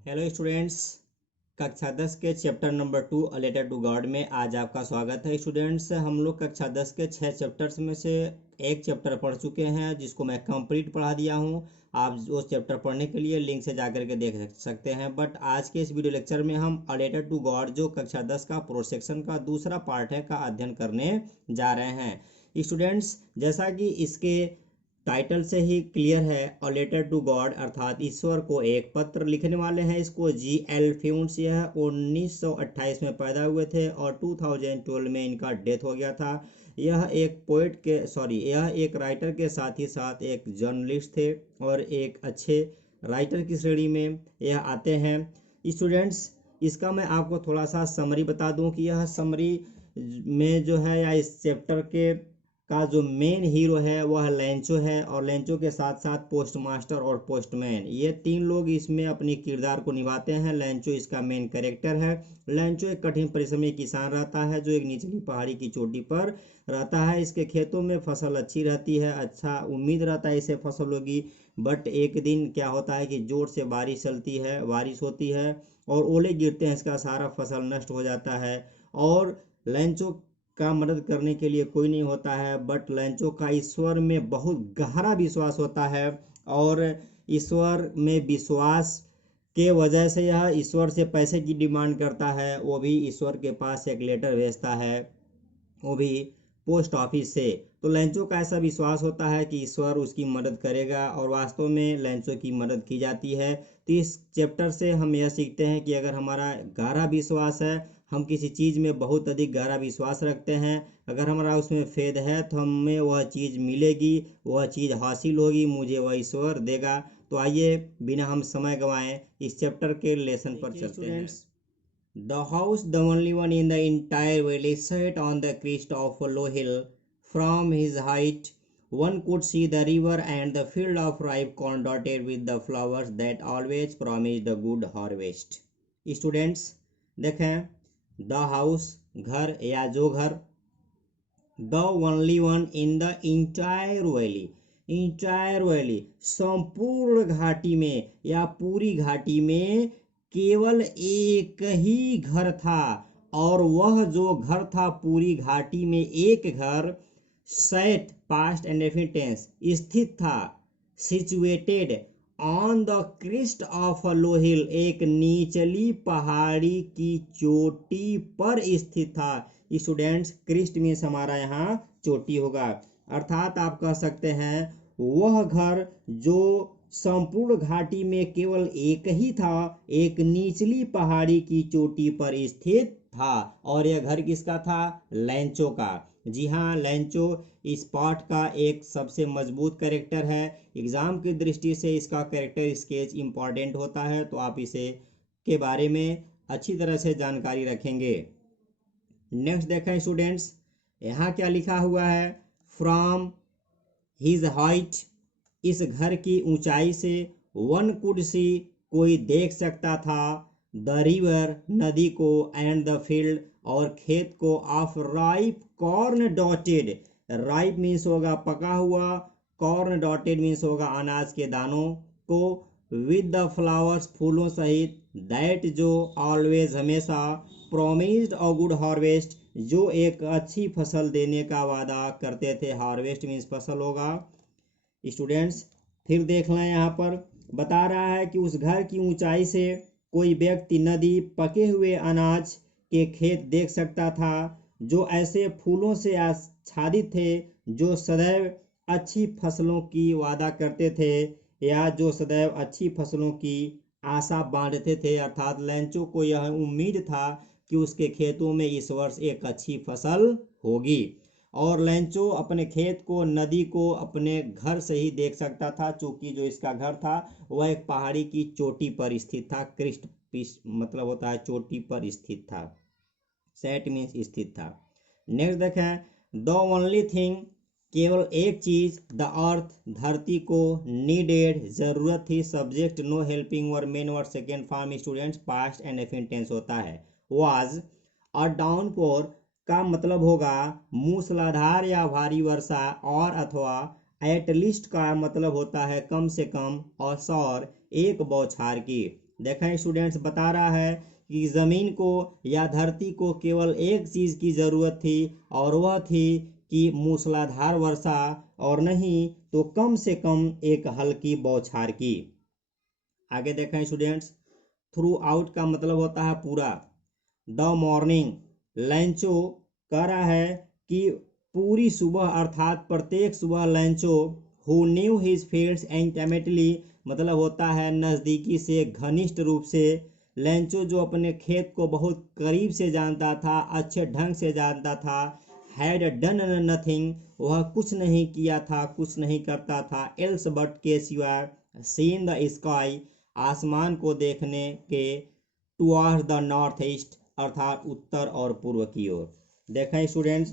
Hello students. कक्षा 10 के chapter number 2 a letter to God में आज आपका स्वागत है। स्टूडेंट्स, हम लोग कक्षा 10 के 6 चैप्टर्स में से एक चैप्टर पढ़ चुके हैं जिसको मैं कंप्लीट पढ़ा दिया हूं। आप उस चैप्टर पढ़ने के लिए लिंक से जाकर के देख सकते हैं। बट आज के इस वीडियो लेक्चर में हम अ लेटर टू गॉड जो कक्षा 10 का प्रोसेक्शन का दूसरा पार्ट है का अध्ययन करने जा रहे हैं। स्टूडेंट्स, जैसा कि इसके टाइटल से ही क्लियर है, अ लेटर टू गॉड अर्थात ईश्वर को एक पत्र लिखने वाले हैं। इसको G.L. फ्यून्स यह 1928 में पैदा हुए थे और 2012 में इनका डेथ हो गया था। यह एक राइटर के साथ ही साथ एक जर्नलिस्ट थे और एक अच्छे राइटर की श्रेणी में यह आते हैं। स्टूडेंट्स, इसका मैं आपको थोड़ा सा समरी बता दूं कि यह समरी में जो है या इस चैप्टर के का जो मेन हीरो है वह लेंचो है और लेंचो के साथ साथ पोस्ट मास्टर और पोस्टमैन, ये तीन लोग इसमें अपनी किरदार को निभाते हैं। लेंचो इसका मेन कैरेक्टर है। लेंचो एक कठिन परिश्रमी किसान रहता है जो एक निचली पहाड़ी की चोटी पर रहता है। इसके खेतों में फसल अच्छी रहती है, अच्छा उम्मीद रहता है इसे फसल होगी। बट एक दिन क्या होता है कि जोर से बारिश होती है और ओले गिरते हैं, इसका सारा फसल नष्ट हो जाता है और लेंचो का मदद करने के लिए कोई नहीं होता है। बट लेंचो का ईश्वर में बहुत गहरा विश्वास होता है और ईश्वर में विश्वास के वजह से यह ईश्वर से पैसे की डिमांड करता है। वो भी ईश्वर के पास एक लेटर भेजता है, वो भी पोस्ट ऑफिस से। तो लेंचो का ऐसा विश्वास होता है कि ईश्वर उसकी मदद करेगा और वास्तव में लेंचो की मदद की जाती है। तो इस चैप्टर से हम यह सीखते हैं कि अगर हमारा गहरा विश्वास है, हम किसी चीज़ में बहुत अधिक गहरा विश्वास रखते हैं, अगर हमारा उसमें फेद है तो हमें वह चीज़ मिलेगी, वह चीज़ हासिल होगी, मुझे वह ईश्वर देगा। तो आइए बिना हम समय गंवाएं इस चैप्टर के लेसन पर चलते हैं। The house, the only one in the entire valley, sat on the crest of a low hill. From his height, one could see the river and the field of ripe corn dotted with the flowers that always promised a good harvest. Students, देखें, the house घर या जो घर, the only one in the entire valley संपूर्ण घाटी में या पूरी घाटी में केवल एक ही घर था और वह जो घर था पूरी घाटी में एक घर set past and definite tense स्थित था, situated on the crest of a low hill एक निचली पहाड़ी की चोटी पर स्थित था। स्टूडेंट्स, क्रिस्ट मीन्स हमारा यहाँ चोटी होगा, अर्थात आप कह सकते हैं वह घर जो संपूर्ण घाटी में केवल एक ही था, एक निचली पहाड़ी की चोटी पर स्थित था। और यह घर किसका था? लेंचो का। जी हाँ, लेंचो इस पाठ का एक सबसे मजबूत कैरेक्टर है। एग्जाम की दृष्टि से इसका कैरेक्टर स्केच इंपॉर्टेंट होता है, तो आप इसे के बारे में अच्छी तरह से जानकारी रखेंगे। नेक्स्ट देखें स्टूडेंट्स, यहाँ क्या लिखा हुआ है? फ्रॉम हिज हाइट, इस घर की ऊंचाई से, वन कुड सी कोई देख सकता था, द रिवर नदी को, एंड द फील्ड और खेत को, of ripe corn dotted, ripe means होगा पका हुआ, कॉर्न डॉटेड मीन्स होगा अनाज के दानों को, विद द फ्लावर्स फूलों सहित, दैट जो, ऑलवेज हमेशा, प्रोमिस्ड अ गुड हार्वेस्ट जो एक अच्छी फसल देने का वादा करते थे। हार्वेस्ट मीन्स फसल होगा। स्टूडेंट्स, फिर देख लें, यहाँ पर बता रहा है कि उस घर की ऊंचाई से कोई व्यक्ति नदी, पके हुए अनाज के खेत देख सकता था जो ऐसे फूलों से आच्छादित थे जो सदैव अच्छी फसलों की वादा करते थे या जो सदैव अच्छी फसलों की आशा बांधते थे। अर्थात लेंचो को यह उम्मीद था कि उसके खेतों में इस वर्ष एक अच्छी फसल होगी और लेंचो अपने खेत को, नदी को अपने घर से ही देख सकता था, चूंकि जो इसका घर था वह एक पहाड़ी की चोटी पर स्थित था। क्रिस्ट मतलब होता है चोटी पर स्थित था, सेट मीन्स स्थित था। नेक्स्ट देखें, द ओनली थिंग, केवल एक चीज, द अर्थ धरती को, नीडेड जरूरत थी, subject no helping verb main verb second form students past and definite tense होता है। वाज अ डाउनपोर का मतलब होगा मूसलाधार या भारी वर्षा, और अथवा एट लीस्ट का मतलब होता है कम से कम, और सौर एक बौछार की। देखें स्टूडेंट्स, बता रहा है कि ज़मीन को या धरती को केवल एक चीज़ की ज़रूरत थी, और वह थी कि मूसलाधार वर्षा, और नहीं तो कम से कम एक हल्की बौछार की। आगे देखें स्टूडेंट्स, थ्रू आउट का मतलब होता है पूरा। द मॉर्निंग, लैंचो कह रहा है कि पूरी सुबह अर्थात प्रत्येक सुबह लैंचो who knew his fields intimately, मतलब होता है नज़दीकी से, घनिष्ठ रूप से। लैंचो जो अपने खेत को बहुत करीब से जानता था, अच्छे ढंग से जानता था। हैड डन नथिंग, वह कुछ नहीं किया था, कुछ नहीं करता था, एल्स बट के सिवाय, सीन द स्काई, आसमान को देखने के, टुवर्ड्स द नॉर्थ ईस्ट, अर्थात उत्तर और पूर्व की ओर। देखें स्टूडेंट्स,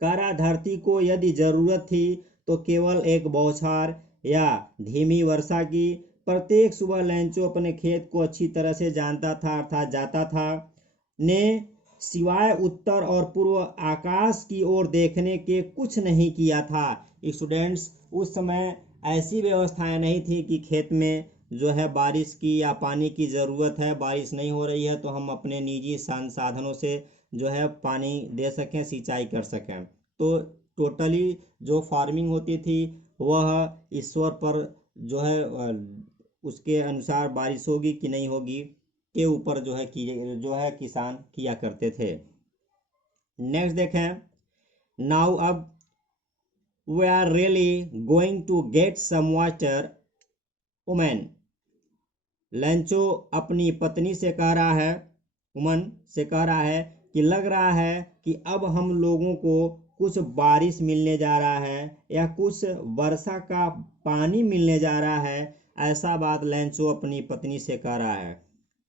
करा धरती को यदि जरूरत थी तो केवल एक बौछार या धीमी वर्षा की। प्रत्येक सुबह लैंचो अपने खेत को अच्छी तरह से जानता था, अर्थात जाता था, ने सिवाय उत्तर और पूर्व आकाश की ओर देखने के कुछ नहीं किया था। स्टूडेंट्स, उस समय ऐसी व्यवस्थाएं नहीं थी कि खेत में जो है बारिश की या पानी की ज़रूरत है, बारिश नहीं हो रही है तो हम अपने निजी संसाधनों से जो है पानी दे सकें, सिंचाई कर सकें। तो टोटली जो फार्मिंग होती थी वह ईश्वर पर जो है उसके अनुसार बारिश होगी कि नहीं होगी के ऊपर जो है किसान किया करते थे। नेक्स्ट देखें, नाउ अब we are really going to get some water, women. Lencho अपनी पत्नी से कह रहा है, उमन से कह रहा है कि लग रहा है कि अब हम लोगों को कुछ बारिश मिलने जा रहा है या कुछ वर्षा का पानी मिलने जा रहा है। ऐसा बात लैंचो अपनी पत्नी से कह रहा है।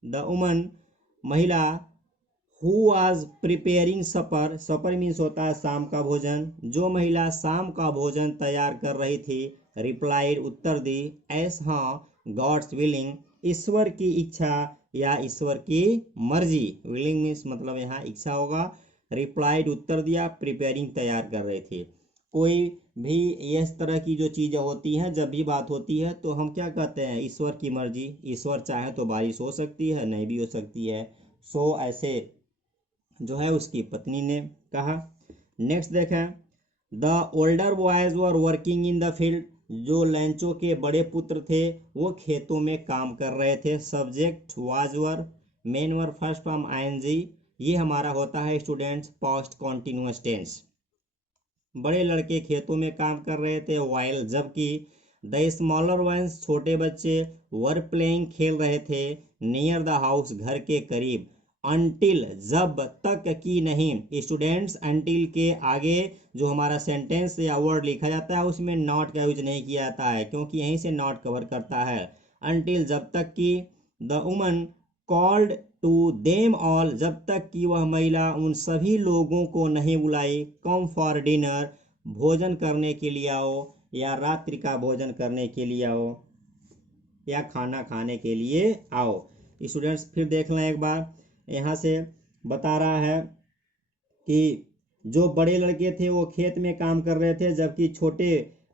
द उमन, महिला, who was preparing supper, supper means होता है शाम का भोजन, जो महिला शाम का भोजन तैयार कर रही थी, रिप्लाइड, उत्तर दी, एस हाँ, गॉड्स विलिंग, ईश्वर की इच्छा या ईश्वर की मर्जी। विलिंग मीन्स मतलब यहाँ इच्छा होगा। रिप्लाइड, उत्तर दिया, प्रिपेयरिंग तैयार कर रहे थे। कोई भी इस तरह की जो चीज़ें होती हैं, जब भी बात होती है तो हम क्या कहते हैं, ईश्वर की मर्जी। ईश्वर चाहे तो बारिश हो सकती है, नहीं भी हो सकती है। सो ऐसे जो है उसकी पत्नी ने कहा। नेक्स्ट देखें, the older boys were working in the field, जो लैंचो के बड़े पुत्र थे वो खेतों में काम कर रहे थे। Subject was were, main verb first from ING, ये हमारा होता है स्टूडेंट्स पास्ट कॉन्टिन्यूअस टेंस। बड़े लड़के खेतों में काम कर रहे थे, वाइल, जबकि द स्मॉलर वंस, छोटे बच्चे, वर प्लेइंग, खेल रहे थे, नियर द हाउस, घर के करीब, अनटिल, जब तक कि नहीं। स्टूडेंट्स, अनटिल के आगे जो हमारा सेंटेंस या वर्ड लिखा जाता है उसमें नॉट का यूज नहीं किया जाता है, क्योंकि यहीं से नॉट कवर करता है। अनटिल, जब तक कि, the woman called to them all, जब तक कि वह महिला उन सभी लोगों को नहीं बुलाई, कम फॉर डिनर, भोजन करने के लिए आओ, या रात्रि का भोजन करने के लिए आओ, या खाना खाने के लिए आओ। स्टूडेंट्स, फिर देख लें एक बार, यहाँ से बता रहा है कि जो बड़े लड़के थे वो खेत में काम कर रहे थे, जबकि छोटे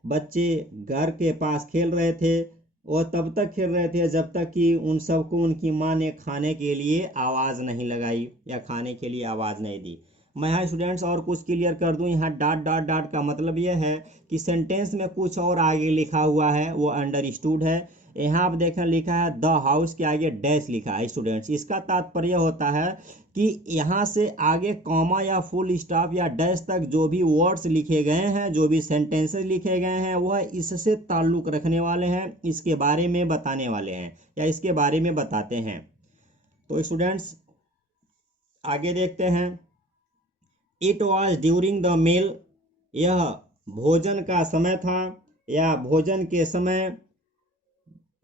बच्चे घर के पास खेल रहे थे। और तब तक खेल रहे थे जब तक कि उन सबको उनकी माँ ने खाने के लिए आवाज़ नहीं लगाई या खाने के लिए आवाज़ नहीं दी। मैं यहाँ स्टूडेंट्स और कुछ क्लियर कर दूँ, यहाँ डॉट डॉट डॉट का मतलब यह है कि सेंटेंस में कुछ और आगे लिखा हुआ है, वो अंडरस्टूड है। यहाँ आप देखें लिखा है द हाउस के आगे डैश लिखा है स्टूडेंट्स। इसका तात्पर्य होता है कि यहाँ से आगे कॉमा या फुल स्टॉप या डैश तक जो भी वर्ड्स लिखे गए हैं, जो भी सेंटेंसेस लिखे गए हैं, वह इससे ताल्लुक़ रखने वाले हैं, इसके बारे में बताने वाले हैं या इसके बारे में बताते हैं। तो स्टूडेंट्स आगे देखते हैं। It was during the meal, यह भोजन का समय था या भोजन के समय।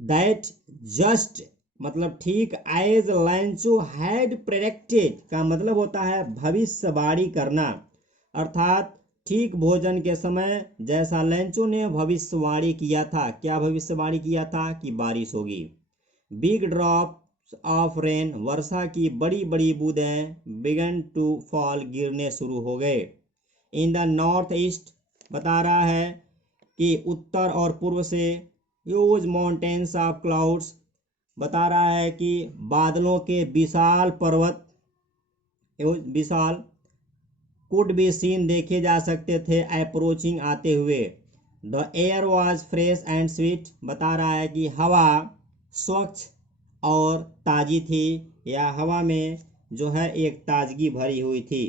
दैट जस्ट, मतलब ठीक, एज लैंचो हैड प्रेडिक्टेड का मतलब होता है भविष्यवाणी करना, अर्थात ठीक भोजन के समय जैसा लैंचो ने भविष्यवाणी किया था। क्या भविष्यवाणी किया था? कि बारिश होगी। बिग ड्रॉप्स ऑफ रेन, वर्षा की बड़ी बड़ी बूंदें, बिगन टू फॉल, गिरने शुरू हो गए। इन द नॉर्थ ईस्ट, बता रहा है कि उत्तर और पूर्व से, ह्यूज माउंटेन्स ऑफ क्लाउड्स, बता रहा है कि बादलों के विशाल पर्वत एवं विशाल कुड बी सीन देखे जा सकते थे अप्रोचिंग आते हुए। The air was fresh and sweet, बता रहा है कि हवा स्वच्छ और ताज़ी थी, या हवा में जो है एक ताजगी भरी हुई थी।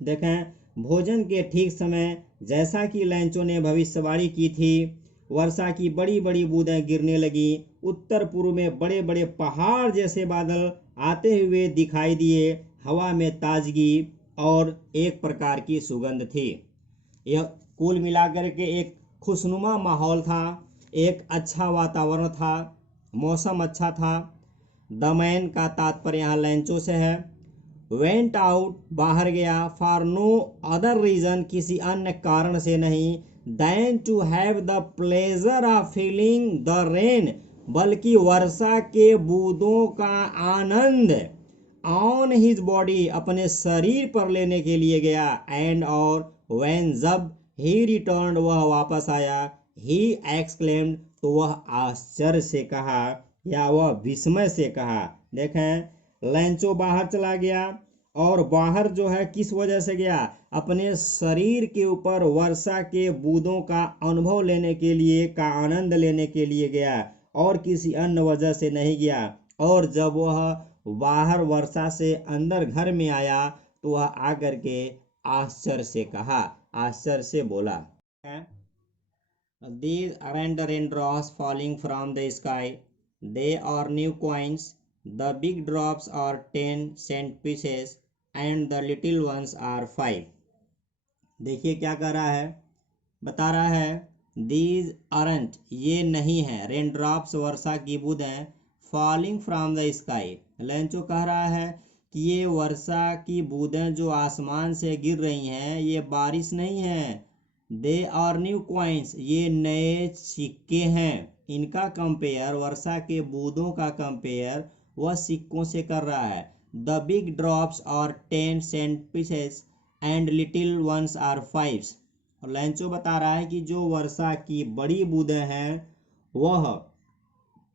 देखें, भोजन के ठीक समय जैसा कि लैंचो ने भविष्यवाणी की थी, वर्षा की बड़ी बड़ी बूंदें गिरने लगी। उत्तर पूर्व में बड़े बड़े पहाड़ जैसे बादल आते हुए दिखाई दिए। हवा में ताजगी और एक प्रकार की सुगंध थी। यह कुल मिलाकर के एक खुशनुमा माहौल था, एक अच्छा वातावरण था, मौसम अच्छा था। द मैन का तात्पर्य यहाँ लैंचो से है। वेंट आउट, बाहर गया, फॉर नो अदर रीजन, किसी अन्य कारण से नहीं, then to have the pleasure of feeling the rain, बल्कि वर्षा के बूंदों का आनंद ऑन हिज बॉडी, अपने शरीर पर लेने के लिए गया। एंड और व्हेन, जब ही रिटर्न, वह वापस आया, ही एक्सक्लेम्ड, तो वह आश्चर्य से कहा या वह विस्मय से कहा। देखें, लैंचो बाहर चला गया और बाहर जो है किस वजह से गया, अपने शरीर के ऊपर वर्षा के बूंदों का अनुभव लेने के लिए, का आनंद लेने के लिए गया, और किसी अन्य वजह से नहीं गया। और जब वह बाहर वर्षा से अंदर घर में आया तो वह आकर के आश्चर्य से कहा, आश्चर्य से बोला। These aren't raindrops falling from the sky, they are new coins. The big drops are 10 cent pieces and the little ones are 5. देखिए क्या कर रहा है, बता रहा है these aren't, ये नहीं है, raindrops वर्षा की बूंदें, falling from the sky, लैंचो कह रहा है कि ये वर्षा की बूंदें जो आसमान से गिर रही हैं ये बारिश नहीं है। दे आर न्यू कॉइन्स, ये नए सिक्के हैं। इनका कंपेयर, वर्षा के बूंदों का कंपेयर वह सिक्कों से कर रहा है। The big drops are 10 cent pieces and little ones are 5। और लैंचो बता रहा है कि जो वर्षा की बड़ी बूंदें हैं वह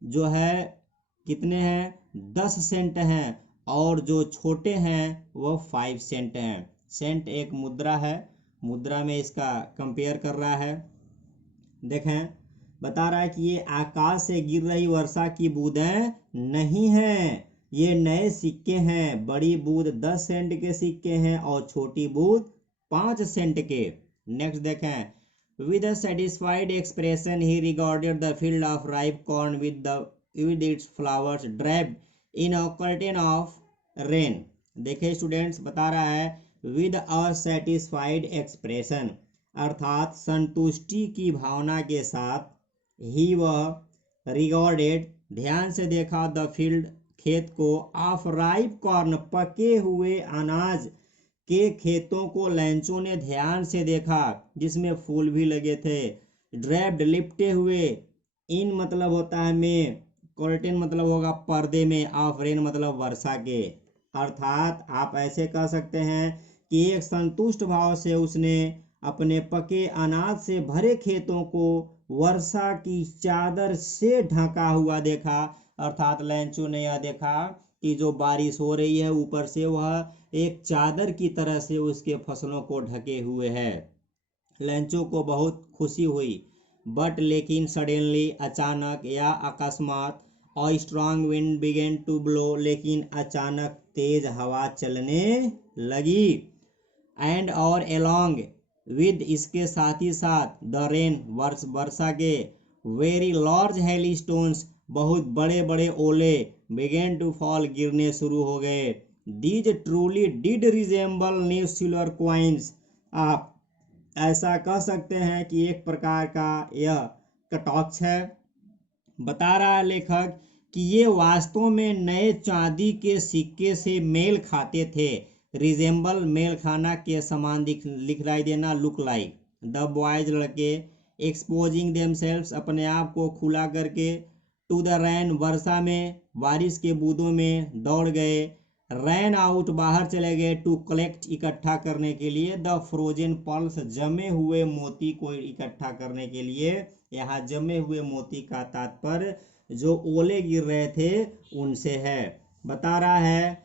जो है कितने हैं, 10 सेंट हैं, और जो छोटे हैं वह 5 सेंट हैं। सेंट एक मुद्रा है, मुद्रा में इसका कंपेयर कर रहा है। देखें, बता रहा है कि ये आकाश से गिर रही वर्षा की बूंदें नहीं हैं, ये नए सिक्के हैं। बड़ी बूंद 10 सेंट के सिक्के हैं और छोटी बूंद 5 सेंट के। नेक्स्ट देखें, with a satisfied expression he regarded the field of ripe corn with its flowers draped in a curtain of rain। देखिए स्टूडेंट्स, बता रहा है with a satisfied expression, अर्थात संतुष्टि की भावना के साथ, ही वह regarded, ध्यान से देखा, द फील्ड, खेत को, ऑफ राइप कॉर्न, पके हुए अनाज के खेतों को लैंचो ने ध्यान से देखा, जिसमें फूल भी लगे थे। ड्रेप्ड, लिपटे हुए, इन मतलब होता है में, कर्टेन मतलब होगा पर्दे में, ऑफ रेन मतलब वर्षा के। अर्थात आप ऐसे कह सकते हैं कि एक संतुष्ट भाव से उसने अपने पके अनाज से भरे खेतों को वर्षा की चादर से ढका हुआ देखा। अर्थात लैंचो ने यह देखा कि जो बारिश हो रही है ऊपर से वह एक चादर की तरह से उसके फसलों को ढके हुए है। लैंचो को बहुत खुशी हुई, बट लेकिन सडनली, अचानक या अकस्मात, और strong wind began to blow, लेकिन अचानक तेज हवा चलने लगी। एंड और एलोंग विद, इसके साथ ही साथ, द रेन, वर्षा के, वेरी लार्ज हेली स्टोन्स, बहुत बड़े बड़े ओले, बिगेन टू फॉल, गिरने शुरू हो गए। These truly did resemble new silver coins, आप ऐसा कह सकते हैं कि एक प्रकार का यह कटाक्ष है। बता रहा है लेखक कि ये वास्तव में नए चांदी के सिक्के से मेल खाते थे। रिजेंबल, मेल खाना, के समान दिखलाई देना, लुक लाइक। द बॉयज, लड़के, एक्सपोजिंग देमसेल्व्स, अपने आप को खुला करके, टू द रैन, वर्षा में, बारिश के बूंदों में दौड़ गए। रैन आउट, बाहर चले गए, टू कलेक्ट, इकट्ठा करने के लिए, द फ्रोजन पल्स, जमे हुए मोती को इकट्ठा करने के लिए। यहाँ जमे हुए मोती का तात्पर्य जो ओले गिर रहे थे उनसे है। बता रहा है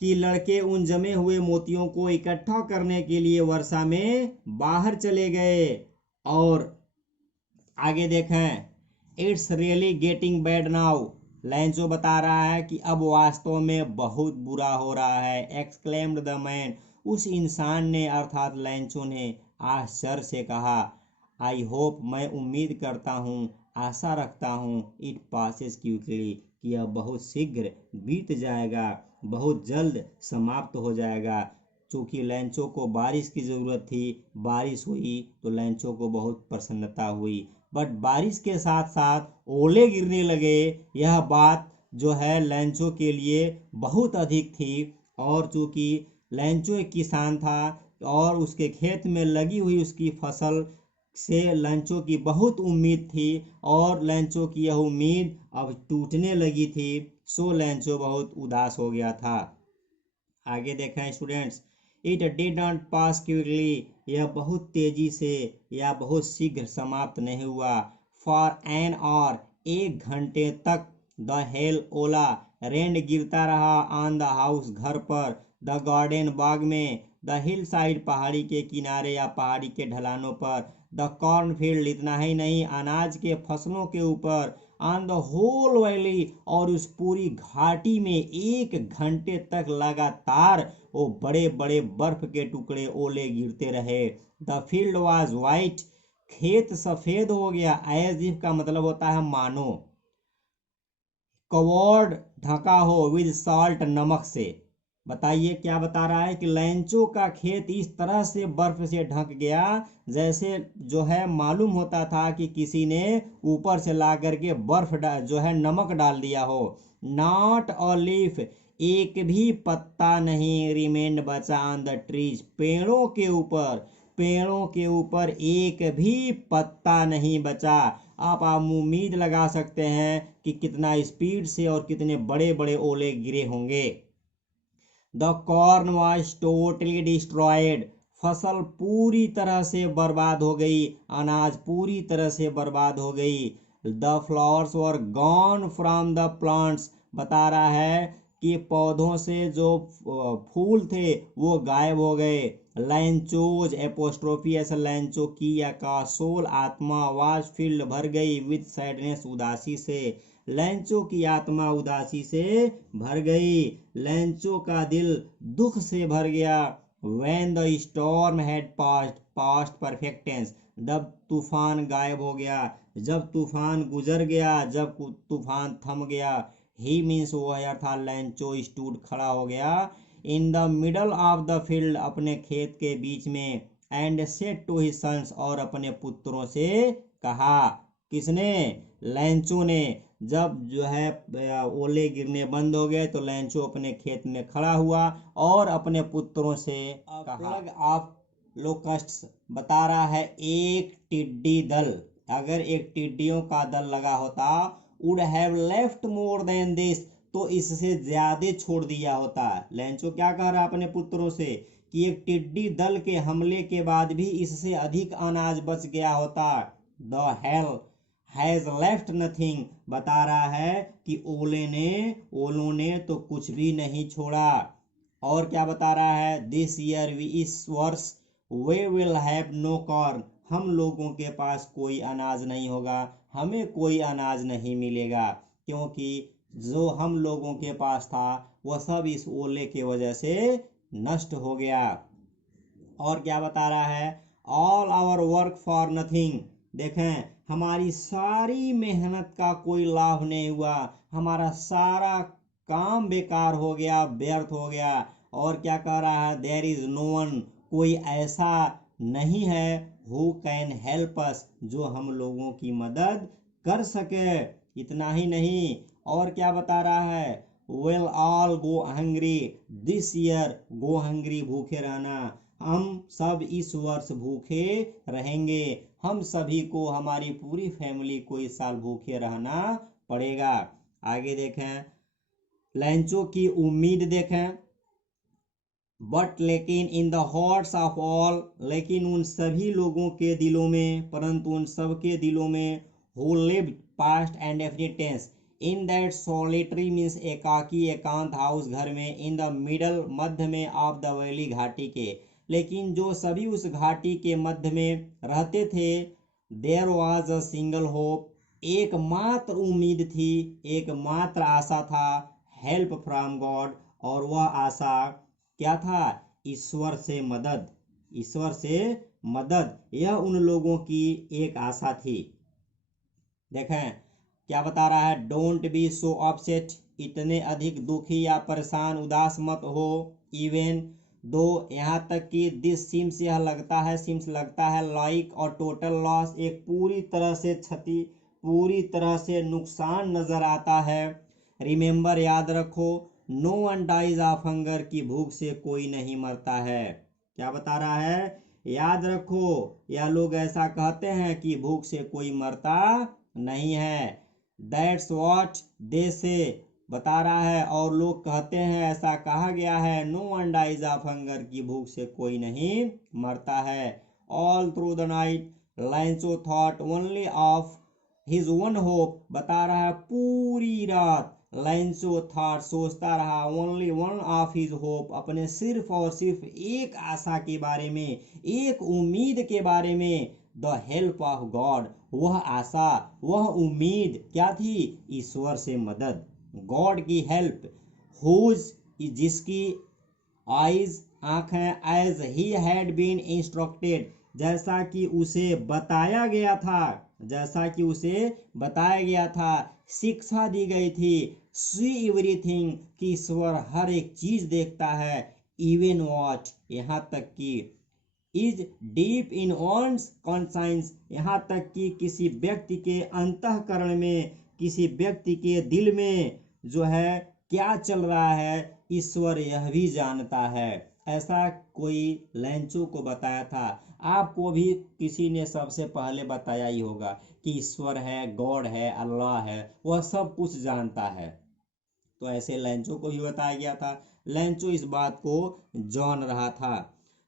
कि लड़के उन जमे हुए मोतियों को इकट्ठा करने के लिए वर्षा में बाहर चले गए। और आगे देखें, it's really getting bad now. लैंचो बता रहा है कि अब वास्तव में बहुत बुरा हो रहा है। एक्सक्लेम्ड द मैन, उस इंसान ने अर्थात लैंचो ने आश्चर्य से कहा। आई होप, मैं उम्मीद करता हूँ, आशा रखता हूँ, इट पासेस क्विकली, कि यह बहुत शीघ्र बीत जाएगा, बहुत जल्द समाप्त हो जाएगा। चूँकि लैंचो को बारिश की ज़रूरत थी, बारिश हुई तो लैंचो को बहुत प्रसन्नता हुई। बट बारिश के साथ साथ ओले गिरने लगे, यह बात जो है लैंचो के लिए बहुत अधिक थी। और चूँकि लैंचो एक किसान था और उसके खेत में लगी हुई उसकी फसल से लैंचो की बहुत उम्मीद थी, और लैंचो की यह उम्मीद अब टूटने लगी थी। सो लैंचो बहुत उदास हो गया था। आगे देखें students, it did not pass quickly, यह बहुत तेजी से या बहुत शीघ्र समाप्त नहीं हुआ। फॉर एन आवर, 1 घंटे तक द हेल ओला, रेन गिरता रहा ऑन द हाउस, घर पर, द गार्डन, बाग में, द हिल साइड, पहाड़ी के किनारे या पहाड़ी के ढलानों पर, द कॉर्न फील्ड, इतना ही नहीं, अनाज के फसलों के ऊपर, ऑन द होल वैली, और उस पूरी घाटी में 1 घंटे तक लगातार वो बड़े बड़े बर्फ के टुकड़े ओले गिरते रहे। द फील्ड वाज वाइट, खेत सफेद हो गया। एज इफ का मतलब होता है मानो, कवर्ड, ढका हो, विद सॉल्ट, नमक से। बताइए क्या बता रहा है कि लैंचो का खेत इस तरह से बर्फ से ढक गया जैसे जो है मालूम होता था कि किसी ने ऊपर से ला करके बर्फ जो है नमक डाल दिया हो। नॉट अ लीफ, एक भी पत्ता नहीं, रिमेंड बचा ऑन द ट्रीज, पेड़ों के ऊपर एक भी पत्ता नहीं बचा। आप उम्मीद लगा सकते हैं कि कितना स्पीड से और कितने बड़े बड़े ओले गिरे होंगे। The corn was totally destroyed, फसल पूरी तरह से बर्बाद हो गई, अनाज पूरी तरह से बर्बाद हो गई। The flowers were gone from the plants, बता रहा है कि पौधों से जो फूल थे वो गायब हो गए। लैंचोज, एपोस्ट्रोफी एस, लैंचो की या का सोल, आत्मा, वाज फिल्ड, भर गई, विद सैडनेस, उदासी से। लैंचो की आत्मा उदासी से भर गई, लैंचो का दिल दुख से भर गया। When the storm had passed perfect tense, जब तूफान गायब हो गया, जब तूफान गुजर गया, जब तूफान थम गया। ही मीन्स वह अर्थात लैंचो स्टूड, खड़ा हो गया। In the middle of the field, अपने खेत के बीच में। And said to his sons, और अपने पुत्रों से कहा। किसने? लैंचो ने। जब जो है ओले गिरने बंद हो गए तो लैंचो अपने खेत में खड़ा हुआ और अपने पुत्रों से कहा। प्लग ऑफ लोकस्ट्स, बता रहा है एक टिड्डी दल, अगर एक टिड्डियों का दल लगा होता, would have left more than this, तो इससे ज्यादा छोड़ दिया होता। लैंचो क्या कह रहा है अपने पुत्रों से कि एक टिड्डी दल के हमले के बाद भी इससे अधिक अनाज बच गया होता। The hell has left nothing, बता रहा है कि ओलों ने तो कुछ भी नहीं छोड़ा। और क्या बता रहा है? दिस ईयर, इस वर्ष, वे विल हैव नो कॉर्न, हम लोगों के पास कोई अनाज नहीं होगा, हमें कोई अनाज नहीं मिलेगा, क्योंकि जो हम लोगों के पास था वह सब इस ओले के वजह से नष्ट हो गया। और क्या बता रहा है? All our work for nothing, देखें हमारी सारी मेहनत का कोई लाभ नहीं हुआ, हमारा सारा काम बेकार हो गया, व्यर्थ हो गया। और क्या कह रहा है? देयर इज नो वन, कोई ऐसा नहीं है, हु कैन हेल्प अस, जो हम लोगों की मदद कर सके। इतना ही नहीं, और क्या बता रहा है? Will all go hungry this year, go hungry, भूखे रहना, हम सब इस वर्ष भूखे रहेंगे, हम सभी को, हमारी पूरी फैमिली को इस साल भूखे रहना पड़ेगा। आगे देखें, लैंचो की उम्मीद देखें। बट लेकिन in the hearts of all, लेकिन उन सभी लोगों के दिलों में, परंतु उन सब के दिलों में, who lived past and definite tense, in that solitary means एकाकी एकांत हाउस घर में, इन द मिडल मध्य में ऑफ द वैली घाटी के, लेकिन जो सभी उस घाटी के मध्य में रहते थे, there was a single hope, एकमात्र उम्मीद थी, एकमात्र आशा था, हेल्प फ्रॉम गॉड, और वह आशा क्या था? ईश्वर से मदद, ईश्वर से मदद, यह उन लोगों की एक आशा थी। देखें क्या बता रहा है, डोंट बी सो अपसेट, इतने अधिक दुखी या परेशान उदास मत हो, इवन दो, यहाँ तक कि दिस सिम्स, यह लगता है, सिम्स लगता है, लाइक और टोटल लॉस, एक पूरी तरह से क्षति, पूरी तरह से नुकसान नजर आता है। रिमेंबर, याद रखो, no one dies of hunger, की भूख से कोई नहीं मरता है। क्या बता रहा है? याद रखो, या लोग ऐसा कहते हैं कि भूख से कोई मरता नहीं है। दैट्स व्हाट दे से, बता रहा है, और लोग कहते हैं, ऐसा कहा गया है, no one dies of hunger, की भूख से कोई नहीं मरता है। All through the night Lencho thought only of his one hope, बता रहा है पूरी रात लैंचो थॉट, सोचता रहा, only one of his hope, अपने सिर्फ और सिर्फ एक आशा के बारे में, एक उम्मीद के बारे में, द हेल्प ऑफ गॉड, वह आशा, वह उम्मीद क्या थी? ईश्वर से मदद, गॉड की हेल्प, हुज, जिसकी आइज, आंखें, as he had been instructed, जैसा कि उसे बताया गया था, जैसा कि उसे बताया गया था, शिक्षा दी गई थी, सी एवरीथिंग, कि ईश्वर हर एक चीज देखता है, इवन वॉट, यहाँ तक कि इज डीप इन ऑन्स कॉन्साइंस, यहाँ तक कि किसी व्यक्ति के अंतःकरण में, किसी व्यक्ति के दिल में जो है क्या चल रहा है, ईश्वर यह भी जानता है। ऐसा कोई लैंचो को बताया था, आपको भी किसी ने सबसे पहले बताया ही होगा कि ईश्वर है, गॉड है, अल्लाह है, वह सब कुछ जानता है। तो ऐसे लैंचो को भी बताया गया था, लैंचो इस बात को जान रहा था।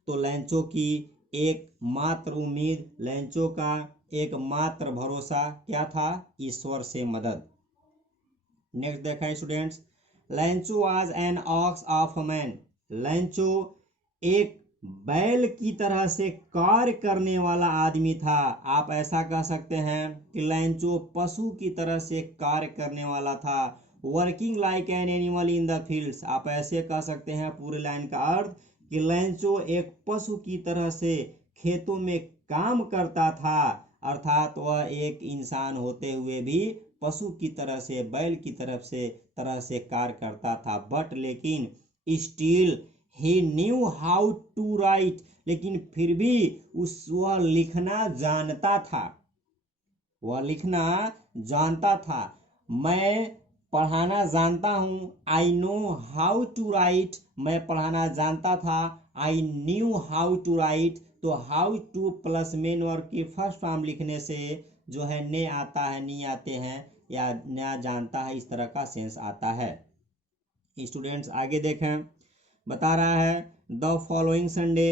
तो लैंचो की एक मात्र उम्मीद, लैंचो का एक मात्र भरोसा क्या था? ईश्वर से मदद। नेक्स्ट देखें students, लैंचो was an ox of man, लैंचो एक बैल की तरह से कार्य करने वाला आदमी था। आप ऐसा कह सकते हैं कि लैंचो पशु की तरह से कार्य करने वाला था। Working like an animal in the fields, आप ऐसे कह सकते हैं पूरे लाइन का अर्थ कि लैंचो एक पशु की तरह से खेतों में काम करता था, अर्थात वह एक इंसान होते हुए भी पशु की तरह से, बैल की तरह से कार्य करता था। बट लेकिन still he knew how to write, लेकिन फिर भी वह लिखना जानता था, वह लिखना जानता था। मैं पढ़ाना जानता हूँ, I know how to write, मैं पढ़ाना जानता था, I knew how to write. तो how to plus main verb की फर्स्ट फॉर्म लिखने से जो है ने आता है, नी आते हैं, या नया जानता है, इस तरह का सेंस आता है। स्टूडेंट्स आगे देखें, बता रहा है द फॉलोइंग संडे,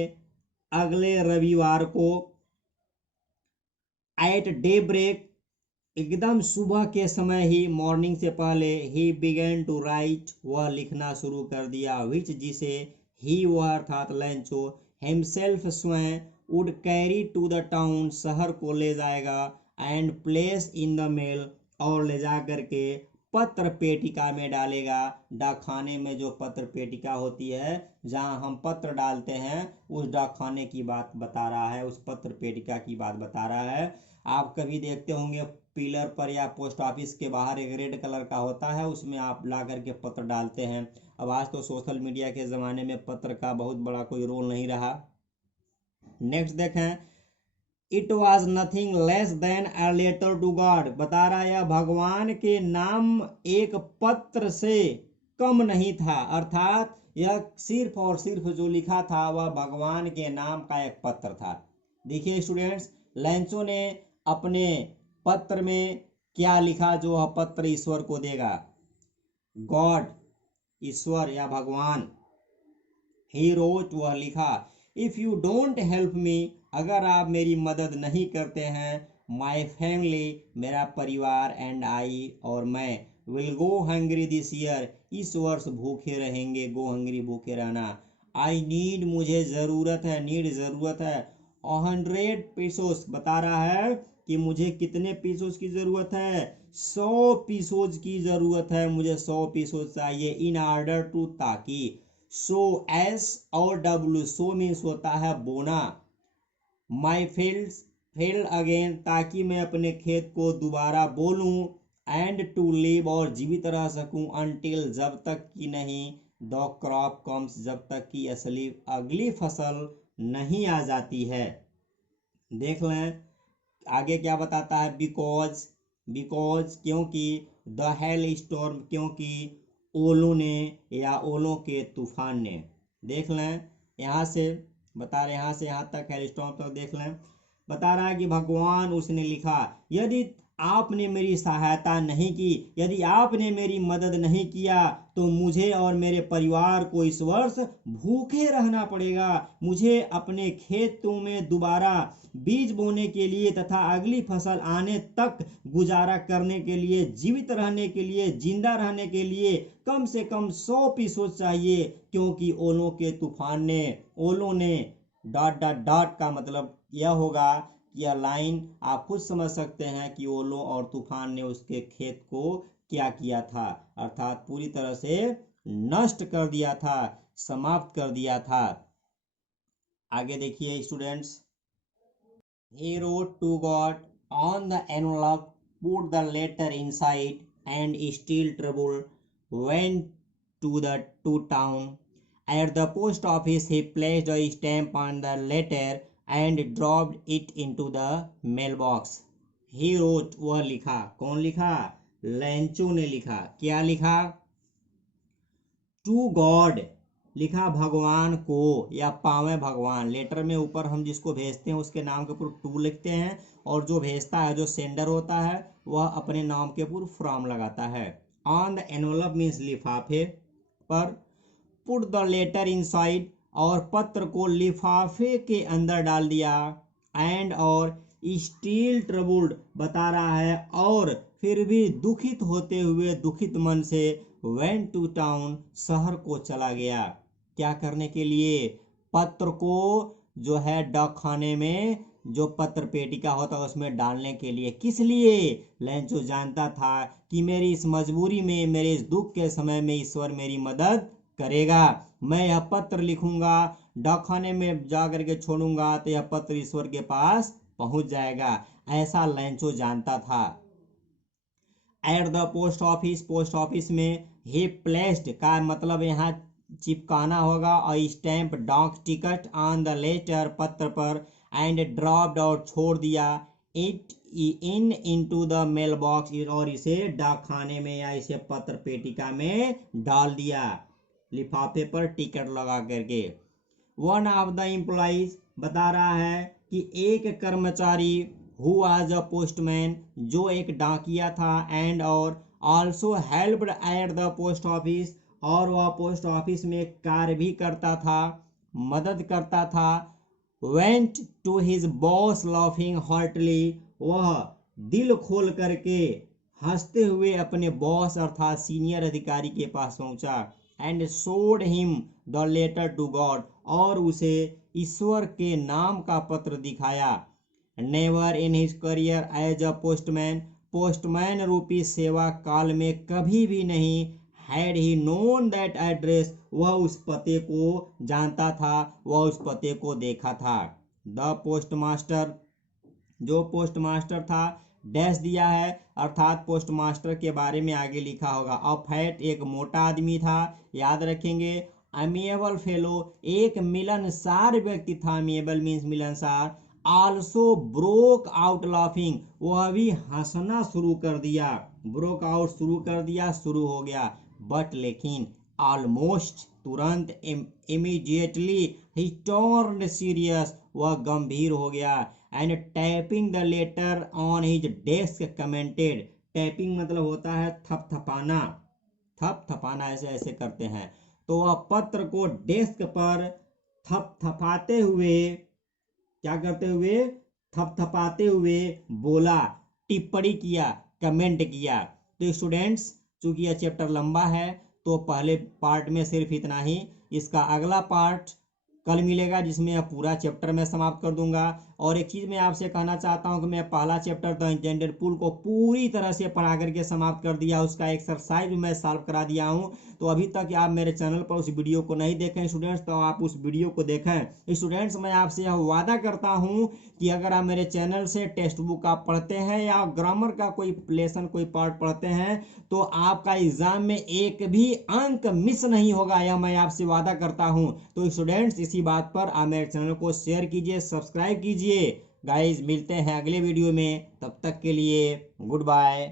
अगले रविवार को, एट डे ब्रेक, एकदम सुबह के समय ही, मॉर्निंग से पहले, ही बिगेन टू राइट, वह लिखना शुरू कर दिया, विच, जिसे, ही वह अर्थात लैंचो, हिमसेल्फ स्वयं, would carry to the town, शहर को ले जाएगा, and place in the mail, और ले जा करके पत्र पेटिका में डालेगा। डाकखाने में जो पत्र पेटिका होती है, जहां हम पत्र डालते हैं, उस डाकखाने की बात बता रहा है, उस पत्र पेटिका की बात बता रहा है। आप कभी देखते होंगे पिलर पर या पोस्ट ऑफिस के बाहर एक रेड कलर का होता है, उसमें आप ला करके पत्र डालते हैं। अब आज तो सोशल मीडिया के ज़माने में पत्र का बहुत बड़ा कोई रोल नहीं रहा। नेक्स्ट देखें, it was nothing less than a letter to God, बता रहा है भगवान के नाम एक पत्र से कम नहीं था, अर्थात यह सिर्फ और सिर्फ जो लिखा था वह भगवान के नाम का एक पत्र था। देखिए स्टूडेंट्स, लैंचो ने अपने पत्र में क्या लिखा, जो वह पत्र ईश्वर को देगा? गॉड, ईश्वर या भगवान। ही रोट, वह लिखा, if you don't help me, अगर आप मेरी मदद नहीं करते हैं, माई फैमिली, मेरा परिवार, एंड आई, और मैं, will go hungry this year, इस वर्ष भूखे रहेंगे, गो हंग्री भूखे रहना। आई नीड, मुझे जरूरत है, नीड जरूरत है, 100 पीसोस बता रहा है कि मुझे कितने पीसोस की जरूरत है, 100 पीसोस की जरूरत है, मुझे 100 पीसोस चाहिए। इन ऑर्डर टू, ताकि, सो एस और डब्ल्यू, सो मीन्स होता है बोना, माई फील्ड अगेन, ताकि मैं अपने खेत को दोबारा बोलूं, एंड टू लिव, और जीवित रह सकूं, अनटिल, जब तक कि नहीं, द क्रॉप कम्स, जब तक कि असली अगली फसल नहीं आ जाती है। देख लें आगे क्या बताता है, बिकॉज, बिकॉज क्योंकि, द हेल स्टॉर्म, क्योंकि ओलों ने या ओलों के तूफान ने। देख लें यहाँ से बता रहे, यहाँ से यहाँ तक हेल स्टॉर्म तक देख लें, बता रहा है कि भगवान उसने लिखा, यदि आपने मेरी सहायता नहीं की, यदि आपने मेरी मदद नहीं किया, तो मुझे और मेरे परिवार को इस वर्ष भूखे रहना पड़ेगा। मुझे अपने खेतों में दोबारा बीज बोने के लिए तथा अगली फसल आने तक गुजारा करने के लिए, जीवित रहने के लिए, जिंदा रहने के लिए कम से कम 100 पीसोस चाहिए, क्योंकि ओलों के तूफान ने, ओलों ने, डॉट डॉट डॉट का मतलब यह होगा कि यह लाइन आप खुद समझ सकते हैं कि ओलों और तूफान ने उसके खेत को क्या किया था, अर्थात पूरी तरह से नष्ट कर दिया था, समाप्त कर दिया था। आगे देखिए students, he wrote to God on the envelope, put the letter inside, and still trouble went to town. At the post office he placed a stamp on the letter and dropped it into the mailbox. He wrote, वह लिखा, कौन लिखा, लैंचो ने लिखा, क्या लिखा, to God, लिखा भगवान को या पावे भगवान। लेटर में ऊपर हम जिसको भेजते हैं उसके नाम के ऊपर टू लिखते हैं, और जो भेजता है, जो सेंडर होता है, वह अपने नाम के ऊपर फ्रॉम लगाता है। ऑन द एनवलप मीन्स लिफाफे पर, पुट द लेटर इनसाइड, और पत्र को लिफाफे के अंदर डाल दिया, एंड और स्टील ट्रबल्ड, बता रहा है और फिर भी दुखित होते हुए, दुखित मन से, वेंट टू टाउन, शहर को चला गया। क्या करने के लिए, पत्र को जो है डाक खाने में, जो पत्र पेटिका होता है उसमें डालने के लिए। किस लिए, लैंचो जानता था कि मेरी इस मजबूरी में, मेरे इस दुख के समय में ईश्वर मेरी मदद करेगा। मैं यह पत्र लिखूंगा, डाक खाने में जा करके छोड़ूंगा, तो यह पत्र ईश्वर के पास पहुंच जाएगा, ऐसा लैंचो जानता था। At the post office, post office में, ही प्लेस्ड का मतलब यहाँ चिपकाना होगा, और स्टैंप, डाक टिकट, ऑन द लेटर, पत्र पर, एंड ड्रॉप्ड, और छोड़ दिया, it into the mail box, और इसे डाक खाने में या इसे पत्र पेटिका में डाल दिया, लिफाफे पर टिकट लगा करके। वन ऑफ द एम्प्लॉइज, बता रहा है कि एक कर्मचारी, हु वाज अ पोस्टमैन, जो एक डाकिया था, एंड और also helped at the post office, और वह पोस्ट ऑफिस में कार्य भी करता था, मदद करता था, went to his boss laughing heartily, वह दिल खोल करके हंसते हुए अपने बॉस अर्थात सीनियर अधिकारी के पास पहुंचा, and showed him the letter to God, और उसे ईश्वर के नाम का पत्र दिखाया। Never in his career as a postman, postman रूपी सेवा काल में कभी भी नहीं, had he known that address, वह उस पते को जानता था, वह उस पते को देखा था। द पोस्टमास्टर, जो पोस्टमास्टर था, डैश दिया है, अर्थात पोस्टमास्टर के बारे में आगे लिखा होगा। अ फैट, एक मोटा आदमी था, याद रखेंगे। अमिएबल फेलो, एक मिलनसार व्यक्ति था, अमिएबल मीन्स मिलनसार। आल्सो ब्रोक आउट लाफिंग, वह भी हंसना शुरू कर दिया, ब्रोक आउट शुरू कर दिया, शुरू हो गया। बट लेकिन, ऑलमोस्ट तुरंत, इमीडिएटली, ही टर्न्ड सीरियस, वह गंभीर हो गया, and tapping the later on his desk commented, tapping मतलब होता है थपथपाना, थपथपाना ऐसे ऐसे करते हैं, तो वह पत्र को डेस्क पर थपथपाते हुए, क्या करते हुए, थपथपाते हुए बोला, टिप्पणी किया, कमेंट किया। तो स्टूडेंट्स चूंकि यह चैप्टर लंबा है तो पहले पार्ट में सिर्फ इतना ही। इसका अगला पार्ट कल मिलेगा जिसमें यह पूरा चैप्टर मैं समाप्त कर दूंगा। और एक चीज मैं आपसे कहना चाहता हूं कि मैं पहला चैप्टर द इंटेंडेड पुल को पूरी तरह से पढ़ा करके समाप्त कर दिया, उसका एक्सरसाइज भी मैं सॉल्व करा दिया हूं। तो अभी तक आप मेरे चैनल पर उस वीडियो को नहीं देखें स्टूडेंट्स, तो आप उस वीडियो को देखें। स्टूडेंट्स मैं आपसे यह वादा करता हूं कि अगर आप मेरे चैनल से टेक्स्ट बुक आप पढ़ते हैं या ग्रामर का कोई लेसन कोई पार्ट पढ़ते हैं तो आपका एग्जाम में एक भी अंक मिस नहीं होगा, यह मैं आपसे वादा करता हूं। तो स्टूडेंट्स इसी बात पर आप मेरे चैनल को शेयर कीजिए, सब्सक्राइब कीजिए। गाइस मिलते हैं अगले वीडियो में, तब तक के लिए गुड बाय।